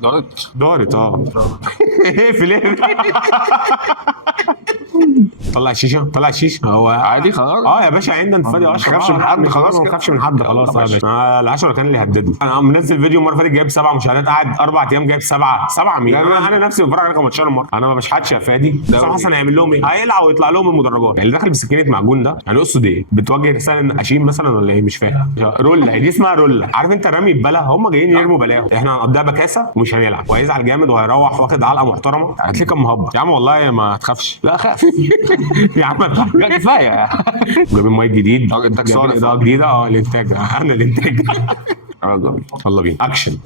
دارت اقفل ايه. طلع الشيشه هو عادي خلاص. يا باشا عندنا انتفاضي ما تخافش من حد خلاص ما كده. تخافش من حد خلاص يا باشا. العشرة كان اللي هددوا. انا منزل فيديو المره اللي فاتت جايب 7 مشاهدات، قاعد 4 ايام جايب 7 مين؟ انا نفسي بتفرج على 15 مره. انا ما بشحتش يا فادي. حسام حسن هيعمل لهم ايه؟ هيقلع ويطلع لهم المدرجات. يعني اللي داخل بسكينه معجون ده يعني يقصد ايه؟ بتوجه رساله للنقاشين مثلا ولا ايه؟ مش فاهم. رولا دي اسمها رولا. عارف انت رمي البلا؟ هم جايين يرموا بلاهم، احنا هنقضيها بكاسه ومش هنلعب، وهيزعل جامد وهيروح واخد علقه محترمه. هتلاقيه كان مهبط. يا عم والله ما تخافش. لا خاف. يا عم لا كفايه. جايبين مايك جديد، انتاج جايبين صارف. اضاءه جديده. الانتاج انا الانتاج. يلا بينا اكشن.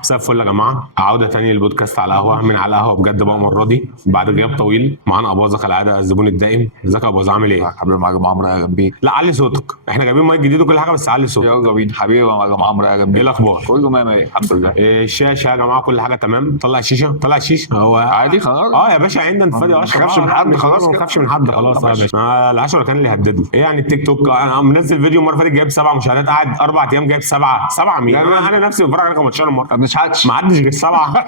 مساء الفل يا جماعه، عوده تاني للبودكاست على القهوه. من على القهوه بجد بقى المره دي بعد غياب طويل. معانا اباظه كالعاده الزبون الدائم. ازيك يا اباظه عامل ايه؟ حبيبي معاكم عمرو يا جنبي. لا علي صوتك، احنا جايبين مايك جديد وكل حاجه بس علي صوتك. يلا بينا حبيبي معاكم عمرو يا جنبي. ايه الاخبار؟ كله 100 الحمد لله. الشاشه يا جماعه كل حاجه تمام. طلع الشيشه هو عادي خلاص. يا باشا عندنا انتفاضي. ما تخافش من حد خلاص ما كده. تخافش من حد خلاص يا باشا. العشرة كان اللي هددوا. ايه يعني التيك توك؟ انا منزل فيديو المره اللي فاتت جايب 7 مشاهدات، قاعد 4 ايام جايب 7 مين؟ انا نفسي بتفرج على 15 مره. ما بنشحتش. ما عدش غير 7.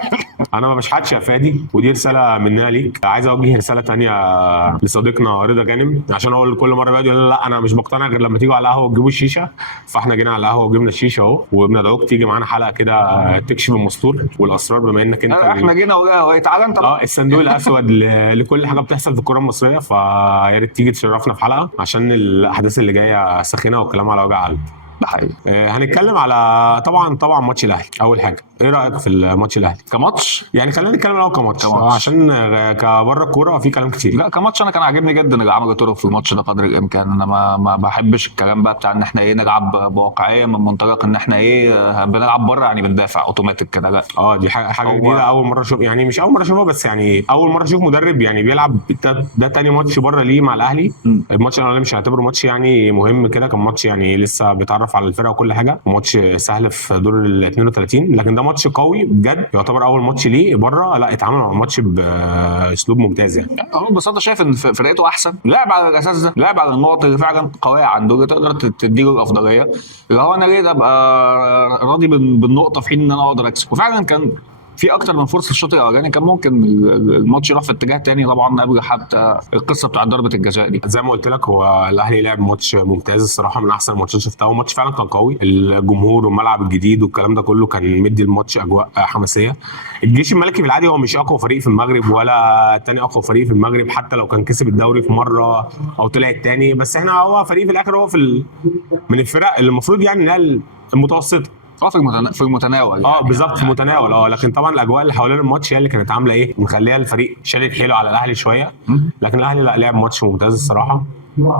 انا ما بشحتش يا فادي، ودي رساله مننا ليك. عايز اوجه رساله تانية لصديقنا رضا غانم، عشان هو اللي كل مره بيقعد يقول لا انا مش مقتنع غير لما تيجوا على القهوه وتجيبوا الشيشه. فاحنا جينا على القهوه وجبنا الشيشه اهو، وبندعوك تيجي معانا حلقه كده تكشف المستور والاسرار بما انك انت احنا جينا وقهوه. تعالى انت. الصندوق الاسود لكل حاجه بتحصل في الكره المصريه. فيا ريت تيجي تشرفنا في حلقه عشان الاحداث اللي جايه سخينه والكلام على وجع قلب. ده حقيقي. هنتكلم على طبعا ماتش الاهلي. اول حاجه ايه رايك في الماتش الاهلي كماتش؟ يعني خلينا نتكلم الاول كماتش عشان كبره الكوره في كلام كتير. لا كماتش انا كان عاجبني جدا اللي عمله تورو في الماتش ده قدر الامكان. انا ما بحبش الكلام بقى بتاع ان احنا نلعب بواقعيه من منطلق ان احنا بنلعب بره يعني بندافع اوتوماتيك كده. لا دي حاجه جديده اول مره اشوف. يعني مش اول مره اشوفها بس يعني اول مره اشوف مدرب يعني بيلعب. ده تاني ماتش بره ليه مع الاهلي. الماتش الاولاني مش هعتبره ماتش يعني مهم كده، كان ماتش يعني لسه بيتعرف على الفرقه وكل حاجه. ماتش سهل في دور ال 32، لكن ده ماتش قوي بجد يعتبر اول ماتش ليه بره. لا اتعامل مع الماتش باسلوب ممتاز يعني. هو ببساطه شايف ان فرقته احسن، لعب على الاساس ده، لعب على النقط اللي فعلا قويه عنده اللي تقدر تديله الافضليه. اللي هو انا ليه ابقى راضي بالنقطه في حين ان انا اقدر اكسب. وفعلا كان في اكتر من فرصه الشوط الاولاني كان ممكن الماتش يروح في اتجاه تاني طبعا قبل حتى القصه بتاع ضربه الجزاء دي. زي ما قلت لك هو الاهلي لعب ماتش ممتاز الصراحه، من احسن الماتشات شفتها. الماتش فعلا كان قوي. الجمهور والملعب الجديد والكلام ده كله كان مدي الماتش اجواء حماسيه. الجيش الملكي في العادي هو مش اقوى فريق في المغرب ولا تاني اقوى فريق في المغرب، حتى لو كان كسب الدوري في مره او طلع التاني. بس احنا هو فريق في الاخر هو من الفرق اللي المفروض يعني ان المتوسطه في المتناول بالظبط في المتناول. لكن طبعا الاجواء اللي حوالين الماتش هي اللي كانت عامله ايه مخليها الفريق شادد حيله على الاهلي شويه. لكن الاهلي لا لعب ماتش ممتاز الصراحه.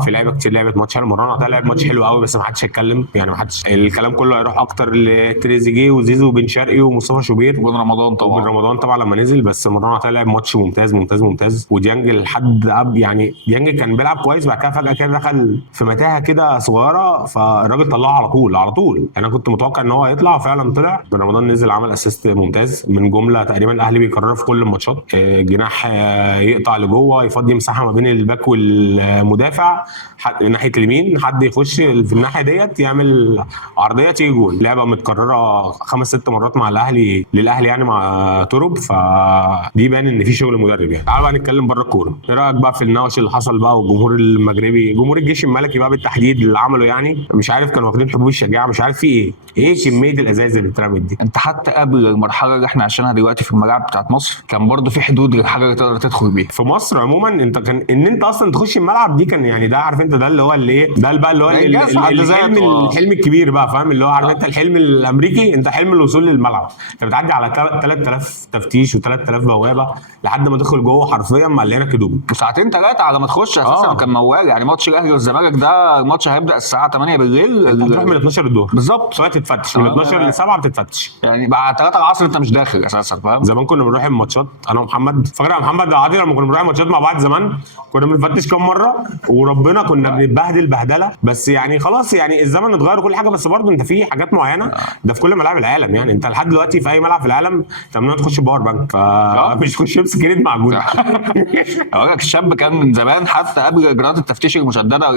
في لعيبه كتير لعبت ماتش حلو. مران عطيه لعب ماتش حلو قوي بس ما حدش هيتكلم يعني. ما حدش الكلام كله هيروح اكتر لتريزيجيه وزيزو وبن شرقي ومصطفى شوبير وبن رمضان طبعا لما نزل. بس مران عطيه لعب ماتش ممتاز. وديانج لحد يعني ديانج كان بيلعب كويس، بعد كده فجاه كده دخل في متاهه كده صغيره فالراجل طلعه على طول. انا كنت متوقع ان هو يطلع فعلا طلع. بن رمضان نزل عمل اسيست ممتاز من جمله تقريبا الاهلي بيكررها في كل الماتشات. جناح يقطع لجوه يفضي مساحه ما بين الباك والمدافع ناحيه اليمين، حد يخش في الناحيه ديت يعمل عرضيه تيجي جول. لعبه متكرره 5-6 مرات مع الاهلي للاهلي يعني مع تورب. فدي بان ان في شغل مدرب يعني. تعالوا بقى نتكلم بره الكوره. ايه رايك بقى في النوش اللي حصل بقى والجمهور المغربي جمهور الجيش الملكي بقى بالتحديد اللي عمله يعني مش عارف كانوا واخدين حبوب الشجاعه مش عارف في ايه كميه الازاز اللي اترمت دي. انت حتى قبل المرحله اللي احنا عايشينها دلوقتي في الملاعب بتاعت مصر كان برضو في حدود للحاجه اللي تقدر تدخل بيها. في مصر عموما انت كان ان انت اصلا تخش الملعب دي كان يعني ده عارف انت ده اللي هو اللي ايه ده بقى اللي هو الحلم الكبير بقى فاهم اللي هو عارف انت الحلم الامريكي. انت حلم الوصول للملعب. انت بتعدي على 3000 تفتيش و3000 بوابه لحد ما تدخل جوه حرفيا مليانه كدوب وساعتين 3 على ما تخش اساسا. كان موال يعني. ماتش الاهلي والزمالك ده الماتش هيبدا الساعه 8 بالليل. هتروح من 12 الظهر بالظبط شويه تتفتش من 12 ل7 بتتفتش يعني بعد 3 العصر انت مش داخل اساسا فاهم. زمان كنا بنروح الماتشات انا ومحمد. فاكر يا محمد عادل لما كنا بنروح الماتشات مع بعض زمان كنا بنفتش كام مره وربنا كنا بنتبهدل بهدله، بس يعني خلاص يعني الزمن اتغير وكل حاجه، بس برضه انت في حاجات معينه ده في كل ملاعب العالم. يعني انت لحد دلوقتي في اي ملعب في العالم انت ممنوع تخش باور بانك، فمش تخش بسكينه معجون. اقول لك الشاب كان من زمان حتى قبل اجراءات التفتيش المشدده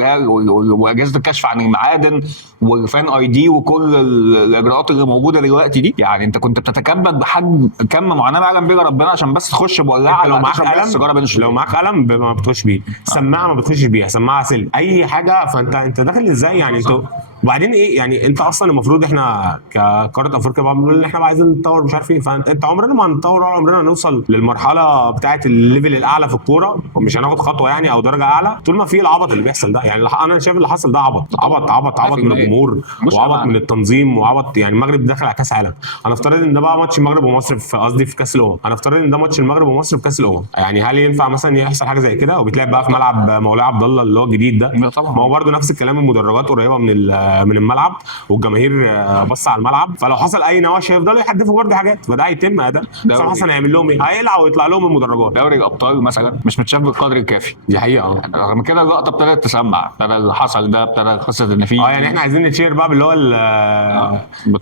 واجهزه الكشف عن المعادن والفان اي دي وكل الاجراءات اللي موجوده دلوقتي دي، يعني انت كنت بتتكبد بحجم كم معاناه ما يعلم بيه ربنا عشان بس تخش بولاعه. لو معاك قلم، لو معاك قلم ما بتخش بيه، سماعه ما بتخش بيها، سماعه سلك، اي حاجه. فانت داخل ازاي يعني؟ انتوا وبعدين ايه يعني؟ انت اصلا المفروض احنا كقاره افريقيا بنقول ان احنا عايزين نتطور مش عارف ايه، فانت عمرنا ما هنتطور ولا عمرنا هنوصل للمرحله بتاعه الليفل الاعلى في الكوره، ومش هناخد خطوه يعني او درجه اعلى طول ما في العبط اللي بيحصل ده. يعني انا شايف اللي حصل ده عبط من الجمهور وعبط من التنظيم وعبط. يعني المغرب داخل على كاس عالم، هنفترض ان ده بقى ماتش المغرب ومصر في قصدي في كاس الامم، هنفترض ان ده ماتش المغرب ومصر في كاس الامم، يعني هل ينفع مثلا يحصل حاجه زي كده وبتلعب بقى في ملعب مولاي عبد الله اللي هو الجديد ده؟ ما هو برده نفس الكلام، المدرجات قريبه من الملعب والجماهير بص على الملعب، فلو حصل اي نواشي هيفضلوا يحدفوا برده حاجات، فده هيتم. ده حسام حسن هيعمل لهم ايه؟ هيقلع ويطلع لهم المدرجات. دوري الابطال مثلا مش متشاف بالقدر الكافي، دي حقيقه. رغم كده اللقطه ابتدت تسمع، ابتدى اللي حصل ده ابتدى قصه ان في يعني احنا عايزين نتشير بقى اللي هو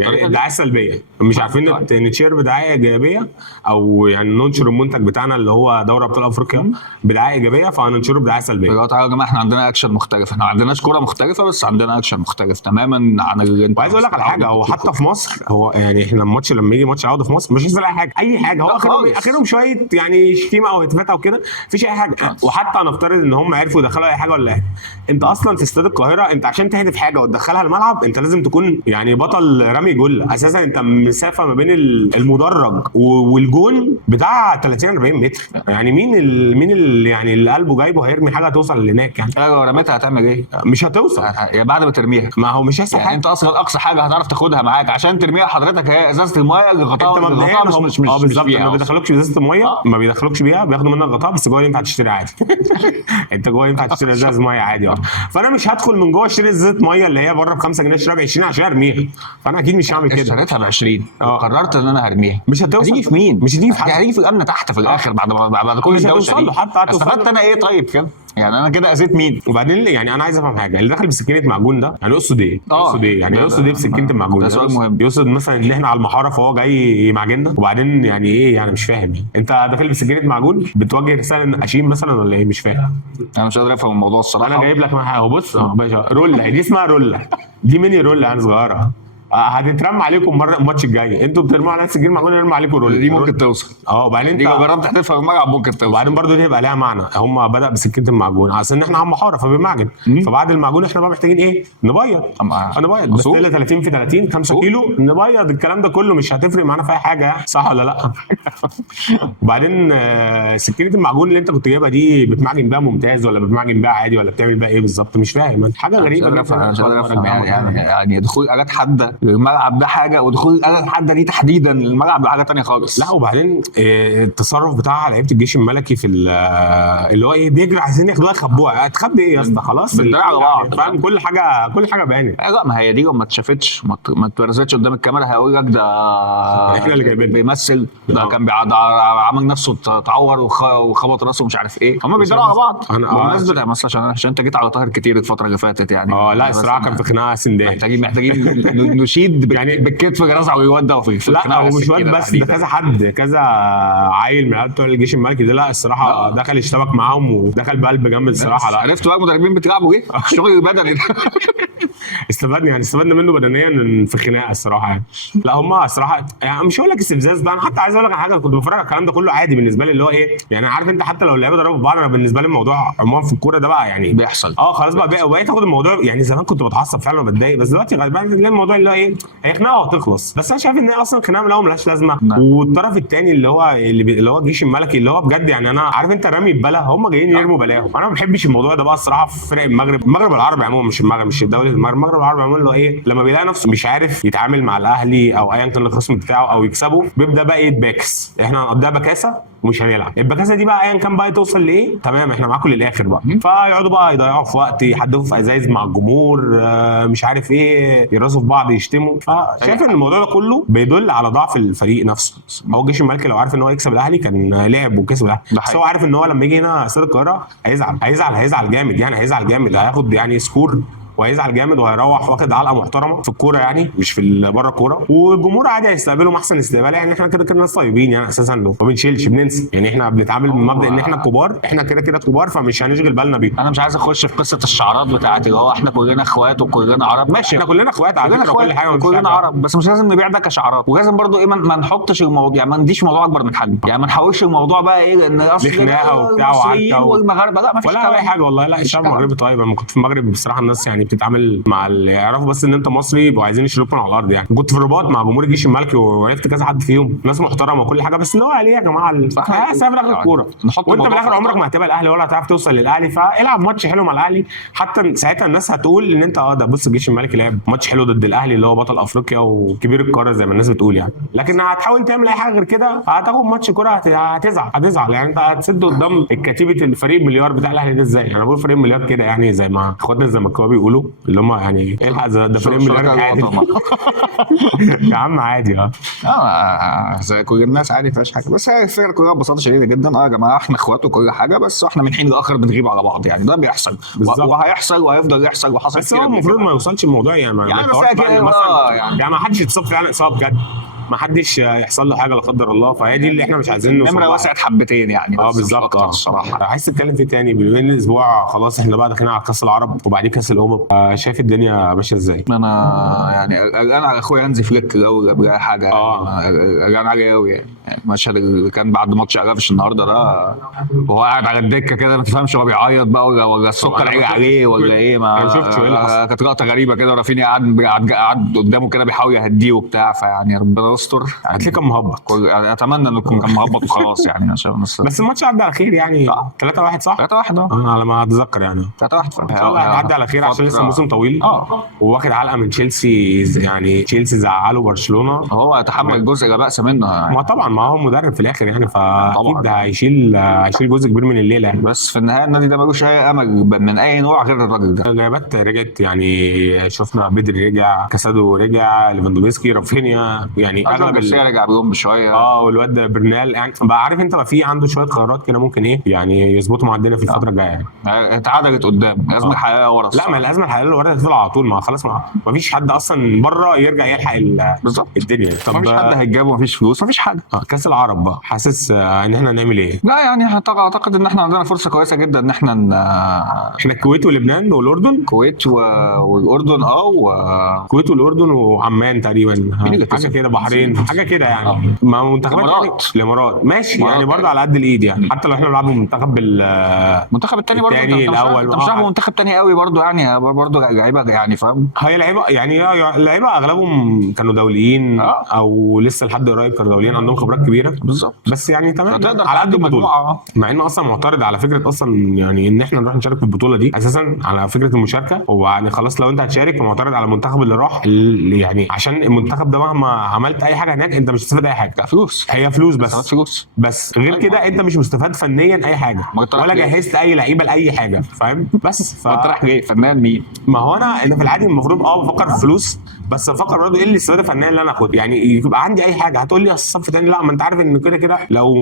يعني الدعايه السلبيه، مش عارفين نتشير بدعايه ايجابيه، او يعني ننشر المنتج بتاعنا اللي هو دوري ابطال افريقيا بدعايه ايجابيه، فهننشره بدعايه سلبيه. يا جماعه احنا عندنا اكشن مختلف، احنا ما عندناش كوره مختلفه بس عندنا اكشن مختلف تماما عن اللي انت. وعايز اقول لك على حاجه، هو حتى في مصر هو يعني احنا الماتش لما يجي ماتش عوده في مصر مش هيحصل اي حاجه، هو اخرهم شويه يعني شتيمه او هتافات او كده، مفيش اي حاجه. وحتى هنفترض ان هم عرفوا يدخلوا اي حاجه ولا ايه، انت اصلا في استاد القاهره انت عشان تهدف حاجه وتدخلها الملعب انت لازم تكون يعني بطل رمي جول اساسا. انت مسافه ما بين المدرج والجون بتاع 30 40 متر، يعني مين يعني اللي قلبه جايبه هيرمي حاجه توصل لهناك؟ يعني لو رميتها هتعمل ايه؟ مش هتوصل يا بعد ما ترميها، ما هو مش هيحصل يعني حاجه. انت اصلا اقصى حاجه هتعرف تاخدها معاك عشان ترميها حضرتك هي ازازه المايه اللي غطاها مش بالظبط. ما بيدخلوكش بازازه المايه، ما بيدخلوكش بيها، بياخدوا منك غطاء بس جوه ينفع تشتري عادي. انت جوه ينفع تشتري ازازه مايه عادي. فانا مش هدخل من جوه اشتري ازازه مايه اللي هي بره ب 5 جنيه اشتريها ب 20 عشان ارميها، فانا اكيد مش هعمل كده. اشتريتها ب 20 قررت ان انا هرميها، مش هتوصل. هتيجي في مين؟ مش هتيجي في حد، هتيجي في الامن تحت في الاخر بعد كل الدوشه دي. حتى استفدت انا ايه طيب كده؟ يعني انا كده اذيت مين؟ وبعدين يعني انا عايز افهم حاجه، اللي داخل بسكينه معجون ده يعني يقصد ايه؟ يقصد ايه يعني؟ يقصد ايه بسكينه المعجون؟ ده سؤال مهم. يقصد مثلا ان احنا على المحاره فهو جاي يمعجننا؟ وبعدين يعني ايه يعني؟ مش فاهم. انت داخل بسكينه معجون بتوجه رساله نقاشين مثلا ولا ايه؟ مش فاهم. انا مش قادر افهم الموضوع الصراحه. انا جايب لك معاها اهو، بص باشا، روله دي اسمها روله، دي ميني روله يعني صغيره، هتترمى عليكم مره الماتش الجاي. انتوا بترموا على سجين معجون، يرمى عليكم رول، دي ممكن توصل. وبعدين انت دي لو جربت تحتفها بالملعب ممكن توصل. وبعدين برضو دي يبقى لها معنى، هم بدا بسكينه المعجون عشان احنا عم محاره فبنمعجن، فبعد المعجون احنا بقى محتاجين ايه؟ نبيض. هنبيض بس 30 في 30 5 كيلو نبيض. الكلام ده كله مش هتفرق معانا في اي حاجه، صح ولا لا؟ وبعدين سكينه المعجون اللي انت كنت جايبها دي بتمعجن بيها ممتاز ولا بتمعجن بيها عادي ولا بتعمل بيها ايه بالظبط؟ مش فاهم، حاجه غريبه. انا مش قادر افهم يعني دخول آلات حاده للملعب ده حاجه، ودخول الآلة الحاده دي تحديدا الملعب ده حاجه ثانيه خالص. لا وبعدين التصرف بتاع لعيبه الجيش الملكي في اللي هو ايه، بيجري عايزين ياخدوها يخبوها. هتخبي ايه يا اسطى؟ خلاص على بعض، فاهم؟ كل حاجه بانت. لا ما هي دي لو ما اتشافتش ما اتبرزتش قدام الكاميرا هيقول لك ده احنا اللي جايبين بيمثل، ده كان عمل نفسه تعور وخبط راسه ومش عارف ايه. هم بيداروا على بعض. بالنسبه مثلا عشان انت جيت على طاهر كتير الفتره اللي فاتت يعني. لا الصراحه كان في خناقه سندان. محتاجين نشيد يعني بالكتف جرس على الواد ده في لا هو مش واد بس، ده كذا حد، كذا عيل من بتوع الجيش الملكي ده. لا الصراحه دخل اشتبك معاهم ودخل بقلب جامد الصراحه. لا عرفت بقى المدربين بتلعبوا ايه؟ الشغل البدني ده استفدنا منه بدنيا في خناقه الصراحه يعني. لا هم الصراحه يعني مش هقول لك استفزاز ده، انا حتى عايز اقول لك على حاجه، كنت بتفرج على الكلام ده كله عادي بالنسبه لي، اللي هو ايه يعني، عارف انت حتى لو اللعيبه ضربوا في بعض، انا بالنسبه لي الموضوع عموما في الكوره ده بقى يعني بيحصل. خلاص بقيت اخد الموضوع يعني. زمان كنت بتعصب فعلا وبتضايق، بس دلوقتي غالبا الموضوع اللي هو ايه، هي خناقه وهتخلص. بس انا شايف ان هي اصلا خناقه من الاول ملهاش لازمه. والطرف الثاني اللي هو الجيش الملكي اللي هو بجد يعني، انا عارف انت رمي بلا، هم جايين يرموا بلاهم. انا ما بحبش الموضوع ده بقى الصراحه في فرق المغرب العربي عموما، مش المغرب، مش الدوري، المغرب العربي عموما، اللي هو ايه، لما بيلاقي نفسه مش عارف يتعامل مع الاهلي او ايا كان الخصم بتاعه او يكسبه، بيبدا بقى يتباكس، احنا هنقضيها بكاسه ومش هنلعب. البكاسه دي بقى ايا كان بقى توصل لايه، تمام احنا معاكم للاخر بقى. فيقعدوا بقى يضيعوا في وقت، يحدفوا في ازايز مع الجمهور، مش عارف ايه، يرازوا في بعض، يشتموا. فشايف ان الموضوع ده كله بيدل على ضعف الفريق نفسه. هو الجيش الملكي لو عارف ان هو يكسب الاهلي كان لعب وكسب الاهلي، بس هو عارف ان هو لما يجي هنا استاد القاهره هيزعل جامد، يعني هيزعل جامد، هياخد يعني سكور وهيزعل جامد وهيروح واخد علقه محترمه في الكوره يعني، مش في بره الكوره. والجمهور عادي هيستقبلهم احسن استقبال، يعني احنا كده كده ناس طيبين يعني اساسا، ما بنشيلش بننسى يعني، احنا بنتعامل من مبدا ان احنا كبار، احنا كده كده كبار، فمش هنشغل بالنا بيهم. انا مش عايز اخش في قصه الشعارات بتاعت اللي هو احنا كلنا اخوات وكلنا عرب. ماشي، احنا كلنا اخوات على فكره وكل حاجه وكلنا عرب، بس مش لازم نبيع ده كشعارات. ولازم برضو ايه ما نحطش الموضوع، يعني ما نديش موضوع اكبر من حجمه، يعني ما نحولش الموضوع بقى ايه لان اصل خناقه وبتاع وعركه والمغاربه. لا ما فيش ولا اي حاجه والله. لا الشعب المغربي طيب. انا كنت في المغرب بصراحه الناس يعني بتتعامل مع يعرفوا بس ان انت مصري يبقوا عايزين يشيلوكوا على الارض يعني. كنت في الرباط مع جمهور الجيش الملكي وعرفت كذا حد فيهم، ناس محترمه وكل حاجه، بس اللي هو عليه يا جماعه سافر اخر الكوره، وانت في الاخر عمرك ما هتبقى الاهلي ولا هتعرف توصل للاهلي. فالعب ماتش حلو مع الاهلي، حتى ساعتها الناس هتقول ان انت ده بص الجيش الملكي لعب ماتش حلو ضد الاهلي اللي هو بطل افريقيا وكبير القاره زي ما الناس بتقول يعني. لكن هتحاول تعمل اي حاجه غير كده هتاخد ماتش كوره هتزعل يعني. انت هتسد قدام الكتيبه الفريق المليار بتاع الاهلي ده ازاي؟ انا بقول فريق مليار كده يعني زي ما اخواتنا الزملكاويه بيقولوا، اللي هم يعني الحق ده فريق مليار عادي يا عم عادي. زي كل الناس عادي فيهاش حاجه، بس هي الفكره كلها ببساطه شديده جدا. يا جماعه احنا اخوات وكل حاجه، بس احنا من حين لاخر بنغيب على بعض يعني، ده بيحصل وهيحصل وهيفضل يحصل وحصل. بس هو المفروض ما يوصلش الموضوع يعني ما ما حدش يتصاب فعلا اصابه بجد، ما حدش يحصل له حاجه لا قدر الله. فهي دي اللي احنا مش عايزين نوصل نمره وسعت حبتين يعني. بالظبط. الصراحه عايز تتكلم في تاني بما ان الاسبوع خلاص احنا بقى داخلين على كاس العرب وبعدين كاس شايف الدنيا ماشيه ازاي؟ انا يعني قلقان على اخويا هانزي فليك لو قبل حاجه قلقان عليه قوي يعني. المشهد اللي كان بعد ماتش قرافش النهارده ده وهو قاعد على الدكه كده ما تفهمش هو بيعيط بقى ولا السكر عالي عليه ولا ايه. ما شفتش كانت لقطه غريبه كده، رافينيا قاعد قدامه كده بيحاول يهديه وبتاع، فيعني ربنا يستر. هتلاقيه كان مهبط، اتمنى انه كان مهبط وخلاص يعني عشان بس الماتش عدى على خير يعني. 3-1 صح؟ 3-1 على ما اتذكر يعني 3-1 ان شاء الله هيعدي على خير عشان لسه الموسم طويل. وواخد علقه من تشيلسي يعني، تشيلسي زعله برشلونه، هو يتحمل جزء لا باس منه يعني. ما طبعا ما هو مدرب في الاخر يعني، فاكيد ده هيشيل جزء كبير من الليله يعني. بس في النهايه النادي ده ملوش اي امل من اي نوع غير الراجل ده. الغيابات رجعت يعني، شفنا بدري رجع، كاسادو رجع، ليفاندوفسكي، رافينيا يعني اغلب رجع بيهم بشويه. والواد برنال يعني بقى عارف انت بقى في عنده شويه خيارات كده ممكن ايه يعني يظبطوا مع الدنيا في الفتره الجايه يعني. اتعدلت قدام الازمه الحقيقيه ورا. لا ما الازمه الحقيقيه اللي ورا هتطلع على طول، ما خلاص ما فيش حد اصلا بره يرجع يلحق بالظبط الدنيا. طب ما فيش حد هيتجاب وما فيش فلوس ما فيش حاجه. كاس العرب بقى حاسس ان احنا هنعمل ايه؟ لا يعني اعتقد ان احنا عندنا فرصه كويسه جدا ان احنا الكويت ولبنان والاردن. الكويت والاردن الكويت والاردن وعمان تقريبا حاجه كده، بحرين حاجه كده يعني. ما منتخبات الامارات ماشي يعني برضه على قد الايد يعني. حتى لو احنا بنلعب المنتخب الثاني برضه الاول انت مش لاعب منتخب ثاني قوي برضه يعني، برضه لعيبه يعني فاهم. هي لعيبه يعني لعيبه اغلبهم كانوا دوليين او لسه لحد قريب كانوا دوليين عندهم خبرات كبيره بالظبط. بس يعني تمام على قد البطوله، مع انه اصلا معترض على فكره اصلا يعني ان احنا نروح نشارك في البطوله دي اساسا على فكره المشاركه. ويعني خلاص لو انت هتشارك معترض على المنتخب اللي راح يعني عشان المنتخب ده مهما عملت اي حاجه هناك انت مش هتستفاد اي حاجه. فلوس هي فلوس بس غير كده انت مش مستفاد فنيا اي حاجه ولا جهزت اي لعيبه لاي حاجه فاهم. بس انت رايح جاي فنان مين؟ ما هو انا في العادي المفروض بفكر في فلوس، بس افكر برضه ايه اللي الاستفاده الفنيه اللي انا اخدها يعني. يبقى عندي اي حاجه هتقول لي الصف تاني، لا ما انت عارف ان كده لو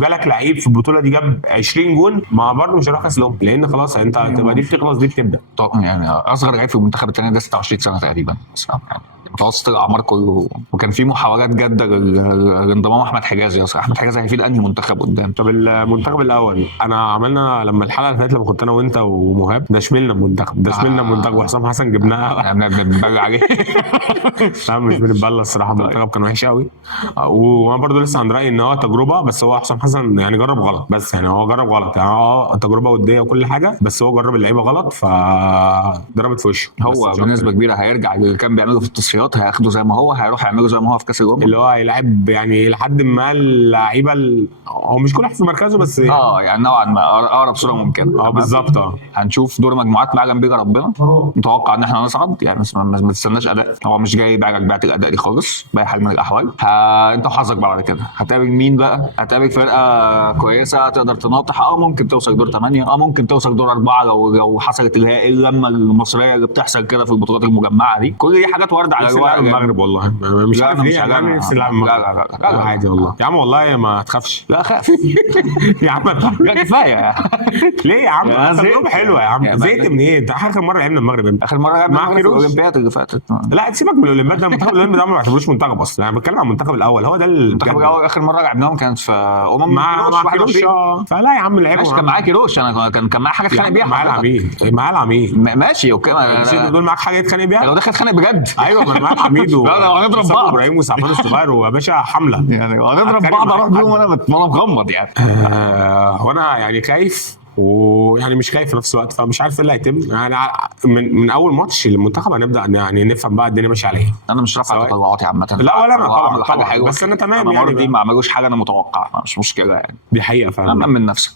جالك لعيب في البطوله دي جاب 20 جون ما برضه مش هروح كاس لهم، لان خلاص انت هتبقى دي بتخلص دي بتبدا. يعني اصغر لعيب في المنتخب الثاني ده 26 سنه تقريبا يعني متوسط الاعمار كله. وكان في محاولات جاده لانضمام احمد حجازي. اصلا احمد حجازي هيفيد انهي منتخب قدام؟ طب المنتخب الاول عملنا لما الحلقه اللي فاتت لما كنت انا وانت ومهاب ده شملنا المنتخب وحسام حسن جبناها بنبلع عليه. لا مش بنبلع الصراحه، المنتخب كان وحش قوي. وانا برضو لسه عند رايي ان هو تجربه، بس هو حسام حسن يعني جرب غلط، بس يعني هو جرب غلط يعني تجربه وديه وكل حاجه، بس هو جرب اللعيبه غلط فضربت في وشه. هو بنسبه كبيره هيرجع اللي كان بيعمله في التصفيات الاحتياط هياخده زي ما هو، هيروح يعمله زي ما هو في كاس الامم. اللي هو هيلاعب يعني لحد ما اللعيبه هو مش كل واحد في مركزه بس يعني نوعا ما اقرب صوره ممكنه. بالظبط. هنشوف دور مجموعات ما يعلم بيه ربنا. نتوقع ان احنا نصعد، يعني ما تستناش اداء، هو مش جاي بعد الاداء دي خالص باي حال من الاحوال. انت وحظك بعد كده هتقابل مين بقى؟ هتقابل فرقه كويسه تقدر تناطح، ممكن توصل دور 8، ممكن توصل دور 4 لو حصلت اللي هي اللمه المصريه اللي بتحصل كده في البطولات المجمعه دي. كل دي حاجات وارده على الورق. المغرب والله مش عارف ليه يعني نفسي نلعب المغرب. لا عادي والله يا عم، والله ما تخافش. لا خاف يا عم لا كفايه. ليه يا عم؟ تجربه حلوه يا عم. زهقت من ايه؟ انت اخر مره لعبنا المغرب امتى؟ اخر مره لعبنا مع في الاولمبياد اللي فاتت. لا سيبك من الاولمبياد ده، المنتخب الاولمبي ده ما بعتبروش منتخب اصلا، انا بتكلم عن المنتخب الاول. هو ده المنتخب الاول اخر مره لعبناهم كانت في مع كيروش. فلا يا عم لعبوا. كان معاك كيروش، انا كان معايا حاجه اتخانق بيها. معايا العميد. ماشي اوكي. دول معاك حاجه اتخانق بيها؟ لو داخل اتخانق بجد. ايوه ما معاك العميد لا هنضرب بعض. ابراهيم وسعفان الصغير ويا باشا حمله، يعني هنضرب بعض. اروح بيهم وانا مغمض يعني. وانا يعني خايف، ويعني مش خايف في نفس الوقت، فمش عارف ايه اللي هيتم. يعني من اول ماتش للمنتخب هنبدا يعني نفهم بقى الدنيا ماشيه على ايه. انا مش رافع تطلعاتي عامه. لا ولا انا طبعا حاجه حلوه، بس انا تمام يعني دي ما عملوش حاجه انا متوقع، مش مشكله يعني. دي حقيقه فعلا. امن نفسك.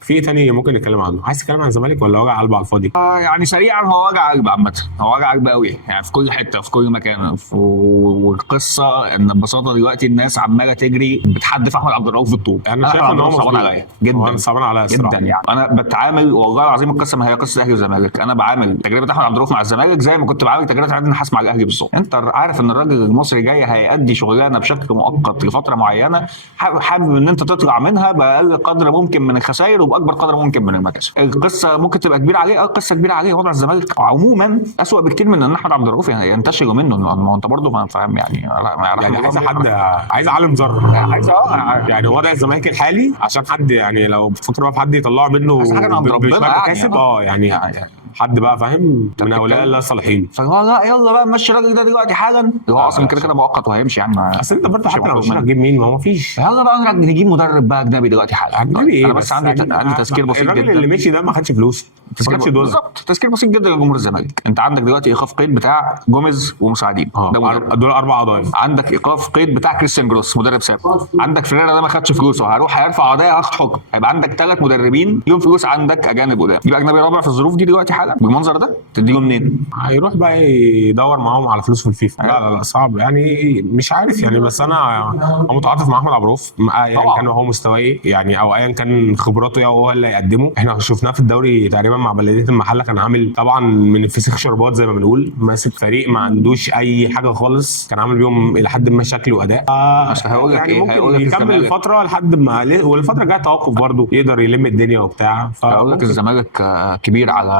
في تاني ممكن نتكلم عنه؟ عايز تتكلم عن الزمالك ولا وجع قلب على الفاضي؟ يعني سريعا، هو وجع قلب عامه، هو وجع قلب قوي يعني في كل حته في كل مكان. والقصه ان ببساطه دلوقتي الناس عماله تجري بتحدف احمد عبد الرؤوف بالطوب. انا شايف ان هو صعبان عليا جدا، صعبان عليا جدا يعني. انا بتعامل والله العظيم، القصه ما هي قصه اهلي والزمالك، انا بعامل تجربه احمد عبد الرؤوف مع الزمالك زي ما كنت بعامل تجربه عادل النحاس مع الاهلي بالظبط. انت عارف ان الراجل المصري جاي هيأدي شغلانه بشكل مؤقت لفتره معينه، حابب ان انت تطلع منها باقل قدر ممكن من الخسائر وباكبر قدر ممكن من المكاسب. القصه ممكن تبقى كبيره عليه، قصه كبيره عليه. وضع الزمالك عموما اسوأ بكتير من ان احمد عبد الرؤوف ينتشر منه. ما انت برضه ما فاهم يعني عايز حد، عايز عالم ذره، عايز يعني وضع الزمالك الحالي عشان حد يعني لو بفكر بقى في حد يطلعه منه مكاسب. يعني حد بقى فاهم من اولياء الله الصالحين. لا يلا بقى نمشي الراجل ده دلوقتي حالا. هو اصلا كده مؤقت وهيمشي يعني. اصل انت برضه حتى لو مش هتجيب مين، ما هو مفيش. يلا بقى نجيب مدرب بقى اجنبي دلوقتي حالا. اجنبي ايه؟ انا بس عندي تذكير بسيط جدا. الراجل اللي مشي ده ما خدش فلوس، بالظبط. تذكير بسيط جدا لجمهور الزمالك. انت عندك دلوقتي ايقاف قيد بتاع جوميز ومساعدين، دول 4 قضايا. عندك ايقاف قيد بتاع كريستيان جروس مدرب سابق. عندك فريرا ده ما خدش فلوسه، هيرفع قضيه هياخد حكم، هيبقى عندك 3 مدربين ليهم فلوس، عندك اجانب قدام. يبقى اجنبي رابع في الظروف دي دلوقتي حالا بالمنظر ده تديله منين؟ هيروح بقى يدور معاهم على فلوس في الفيفا. لا صعب يعني، مش عارف يعني. بس انا متعاطف مع احمد عبد الرؤوف يعني كان هو مستواه يعني، او ايا كان خبراته هو اللي يقدمه. احنا شفناه في الدوري تقريبا مع بلديه المحله، كان عامل طبعا من الفسيخ شربات زي ما بنقول، ماسك فريق ما عندوش اي حاجه خالص، كان عامل بيهم الى حد ما شكل واداء. يعني ممكن يكمل فتره لحد ما، والفتره الجايه توقف برضه يقدر يلم الدنيا وبتاع. فاقول لك الزمالك كبير على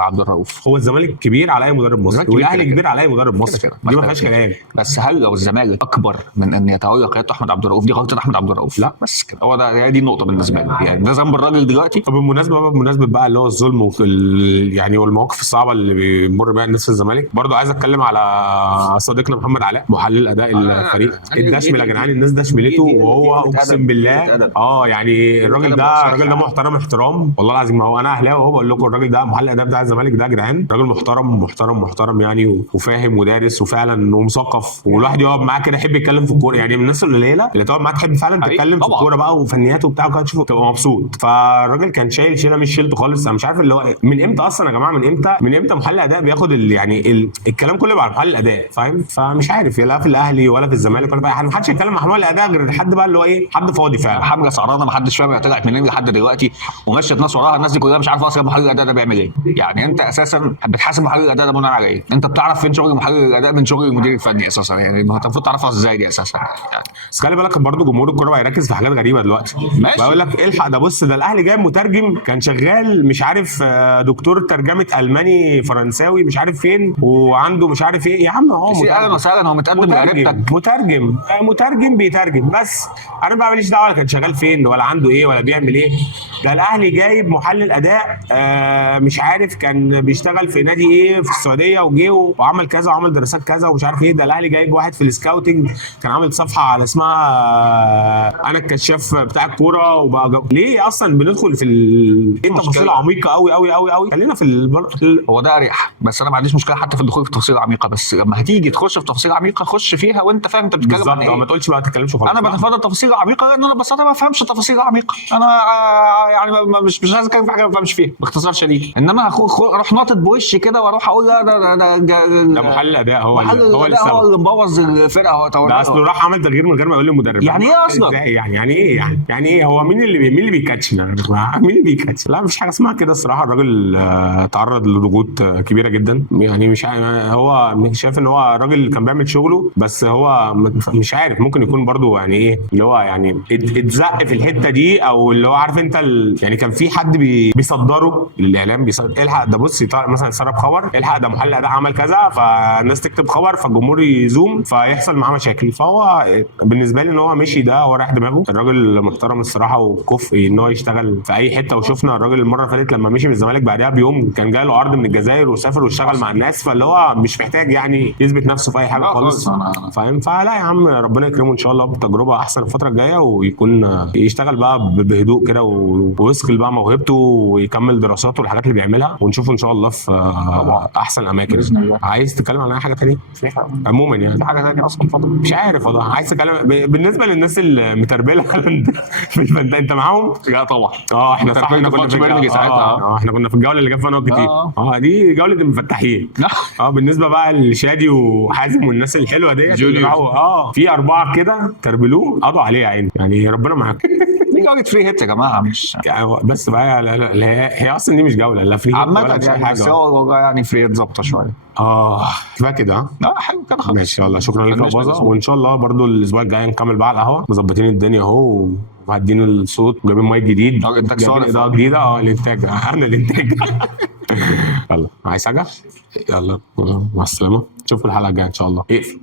عبد الرؤوف. هو الزمالك كبير على اي مدرب مصري، والاهلي كبير على اي مدرب مصري، دي ما فيهاش كلام. بس هل لو الزمالك اكبر من ان يتولى قياده احمد عبد الرؤوف دي غلطه احمد عبد الرؤوف؟ لا بس كده، هو ده دي النقطه بالنسبه لي يعني، ده ذنب الراجل دلوقتي. طب بمناسبه بقى اللي هو الظلم يعني والمواقف الصعبه اللي بيمر بيها الناس في الزمالك، برضو عايز اتكلم على صديقنا محمد علاء محلل اداء الفريق. الدشمل يا جدعان، الناس دشملته وهو اقسم بالله يعني الراجل ده محترم احترام والله العظيم. ما هو انا اهلاوي وهو بقول لكم الراجل ده محلل اداء بتاع الزمالك ده يا جدعان، راجل محترم يعني، وفاهم ودارس وفعلا ومثقف، والواحد يقعد معاه كده يحب يتكلم في الكوره يعني، من الناس القليله اللي تقعد معاه تحب فعلا تتكلم في الكوره بقى وفنيات وبتاع وكده، تشوفه تبقى مبسوط. فالراجل كان شيله مش شيلته خالص. انا مش عارف اللي هو من امتى اصلا يا جماعه، من امتى محلل اداء بياخد يعني الكلام كله على محلل اداء، فاهم؟ فمش عارف لا في الاهلي ولا في الزمالك ولا في اي حد، محدش يتكلم مع محلل اداء غير حد بقى اللي هو ايه، حد فاضي فعلا. حمله سعرانه ما حدش فاهم طلعت منين لحد دلوقتي ومشيت ناس وراها، الناس دي كلها مش عارفه اصلا محلل الاداء ده بيعمل ايه. يعني انت اساسا بتحاسب محلل الاداء ده بناء على ايه؟ انت بتعرف فين شغل محلل الاداء من شغل المدير الفني اساسا يعني، ما انت المفروض تعرفها ازاي دي اساسا يعني. بس خلي بالك برضه جمهور الكوره بقى يركز في حاجات غريبه دلوقتي. بقول لك الحق ده، بص ده الاهلي جايب مترجم كان شغال مش عارف دكتور ترجمه الماني فرنساوي مش عارف فين، وعنده مش عارف ايه. يا عم هو اهلا وسهلا، هو متقدم لقريبتك، مترجم بيترجم بس. انا بقى ماليش دعوه كان شغال فين ولا عنده ايه ولا بيعمل ايه. ده الاهلي جايب محلل اداء مش عارف كان بيشتغل في نادي ايه في السعوديه وجه وعمل كذا وعمل دراسات كذا ومش عارف ايه. ده الاهلي جايب واحد في السكاوتنج كان عامل صفحه على اسمها انا الكشاف بتاع الكوره، وبقى ليه اصلا بندخل ايه تفاصيل عميقه قوي قوي قوي قوي. خلينا في هو ده اريح، بس انا ما عنديش مشكله حتى في الدخول في تفاصيل عميقه، بس لما هتيجي تخش في تفاصيل عميقه خش فيها وانت فاهم انت بتتكلم عن ايه. ما تقولش بقى تتكلمش وخلاص. انا بتفادى التفاصيل العميقه لان انا ببساطه ما بفهمش التفاصيل العميقه. انا يعني مش عايز اتكلم في حاجه ما بفهمش فيها باختصار شديد. انما اروح ناطط بوشي كده واروح اقول لا ده محلل اداء، هو اللي مبوظ الفرقه. هو ده اصله راح عمل تغيير من غير ما يقول للمدرب. يعني ايه اصلا؟ يعني ايه هو مين اللي بيكاتشنا؟ مين اللي بيكاتش؟ لا مفيش حاجه اسمها كده الصراحه. الراجل تعرض لضغوط كبيره جدا، يعني مش هو شايف ان هو راجل كان بيعمل شغله، بس هو مش عارف ممكن يكون برضو يعني ايه اللي هو يعني اتزق في الحته دي، او اللي هو عارف انت يعني كان في حد بيصدره للاعلام، الحق ده بص مثلا يسرب خبر، الحق ده محلل اداء عمل كذا، فالناس تكتب خبر فالجمهور يزوم فيحصل معاه مشاكل. فهو بالنسبه لي ان هو مشي ده هو رايح دماغه. الراجل محترم الصراحه وكفء ان هو يشتغل في اي حته، وشفنا الراجل المره اللي فاتت لما مشي من الزمالك بعدها بيوم كان جاي له عرض من الجزائر وسافر واشتغل مع الناس، فاللي هو مش محتاج يعني يثبت نفسه في اي حاجه خالص، فاهم؟ فلا يا عم ربنا يكرمه ان شاء الله بتجربه احسن الفتره الجايه، ويكون يشتغل بقى بهدوء كده ويسقل بقى موهبته ويكمل دراساته والحاجات اللي بيعملها، ونشوفه ان شاء الله في احسن اماكن. عايز تتكلم عن اي حاجه ثانيه عموما؟ يعني حاجه ثانيه اصلا فاضل مش عارف والله. عايز تتكلم بالنسبه للناس المتربله انت معاهم؟ لا طبعا. احنا صح، احنا كنا في ساعتها احنا كنا في الجوله اللي جاب فيها نقط كتير. دي جوله المفتاحين. بالنسبه بقى لشادي وحازم والناس الحلوه ديت في 4 كده تربلوه قضوا عليه يا عيني، يعني ربنا معاكم. دي جوله فري هيت يا جماعه، مش بس بقى لا هي اصلا دي مش جوله، لا فري عامه يعني، بس هو يعني فري هيت ظابطه شويه. كفايه كده. حلو كده خلاص ماشي والله. شكرا لك يا باظه، وان شاء الله برضو الاسبوع الجاي نكمل بقى على القهوه، مظبطين الدنيا اهو ومعدين الصوت وجايبين مايك جديد، جايبين اضاءه جديده. الانتاج انا الانتاج. يلا عايز حاجه؟ يلا مع السلامه، نشوفوا الحلقه الجايه ان شاء الله. اقفل.